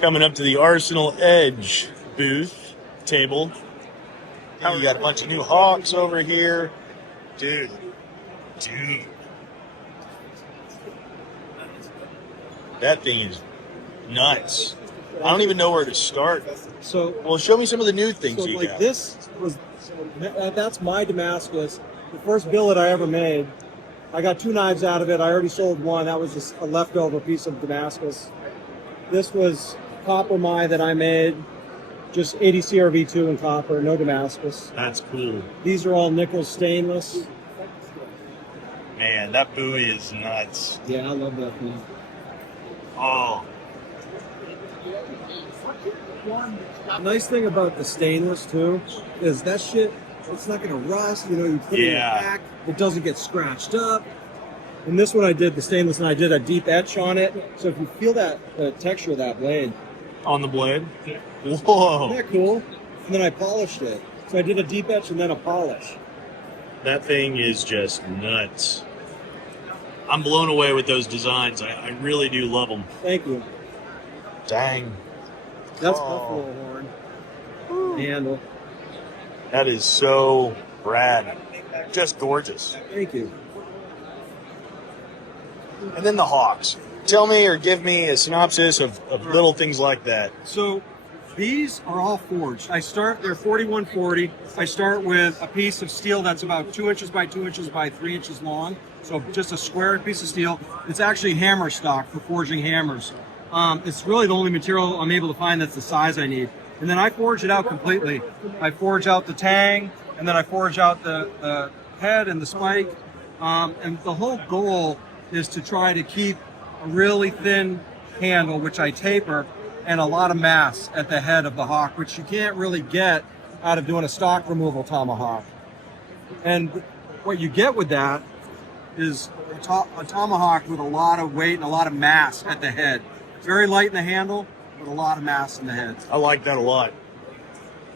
Coming up to the Arsenal Edge booth table. You got a bunch of new Hawks over here. Dude. That thing is nuts. I don't even know where to start. So, well, show me some of the new things you got. That's my Damascus. The first billet I ever made. I got 2 knives out of it. I already sold one. That was just a leftover piece of Damascus. This was copper my that I made. Just 80 CRV2 in copper, no Damascus. That's cool. These are all nickel stainless. Man, that buoy is nuts. Yeah, I love that thing. Oh. The nice thing about the stainless too is that shit, it's not gonna rust. You know, you put it in the pack, it doesn't get scratched up. And this one I did, the stainless, and I did a deep etch on it. So if you feel that the texture of that blade. On the blade? Whoa. Isn't that cool? And then I polished it. So I did a deep etch and then a polish. That thing is just nuts. I'm blown away with those designs. I really do love them. Thank you. Dang. That's buffalo horn. Handle. That is so rad. Just gorgeous. Thank you. And then the Hawks. Tell me or give me a synopsis of little things like that. So these are all forged. They're 4140. I start with a piece of steel that's about 2 inches by 2 inches by 3 inches long. So just a square piece of steel. It's actually hammer stock for forging hammers. It's really the only material I'm able to find that's the size I need. And then I forge it out completely. I forge out the tang, and then I forge out the head and the spike. And the whole goal is to try to keep a really thin handle, which I taper, and a lot of mass at the head of the hawk, which you can't really get out of doing a stock removal tomahawk. And what you get with that is a tomahawk with a lot of weight and a lot of mass at the head. Very light in the handle, but a lot of mass in the head. I like that a lot.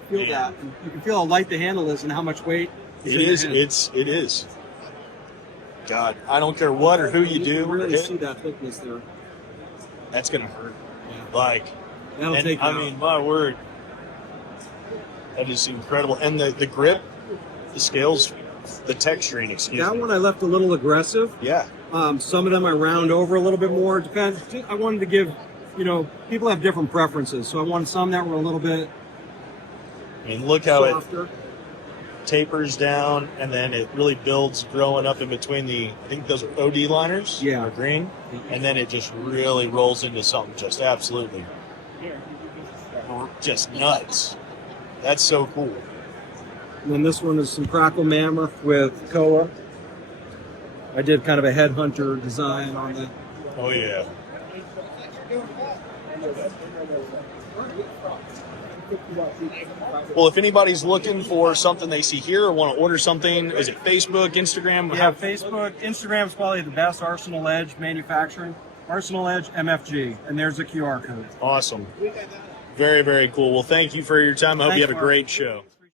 Feel that. You can feel how light the handle is and how much weight is in the head. It is. God, I don't care what or who you do. You can really see that thickness there. That's gonna hurt. Yeah. Like, That'll take I mean, my word, that is incredible. And the grip, the scales, the texturing. Excuse that me. one I left a little aggressive. Yeah. Some of them I round over a little bit more. It depends. I wanted to give, people have different preferences. So I wanted some that were a little bit I mean, look how softer. it tapers down, and then it really builds growing up in between I think those are OD liners. Yeah. Or green. And then it just really rolls into something just absolutely just nuts. That's so cool. And then this one is some Crackle Mammoth with Koa. I did kind of a headhunter design on the. Oh, yeah. Well, if anybody's looking for something they see here or want to order something, is it Facebook, Instagram? Yeah, Facebook. Instagram's probably the best. Arsenal Edge Manufacturing. Arsenal Edge MFG. And there's a QR code. Awesome. Very, very cool. Well, thank you for your time. I hope you have a great show.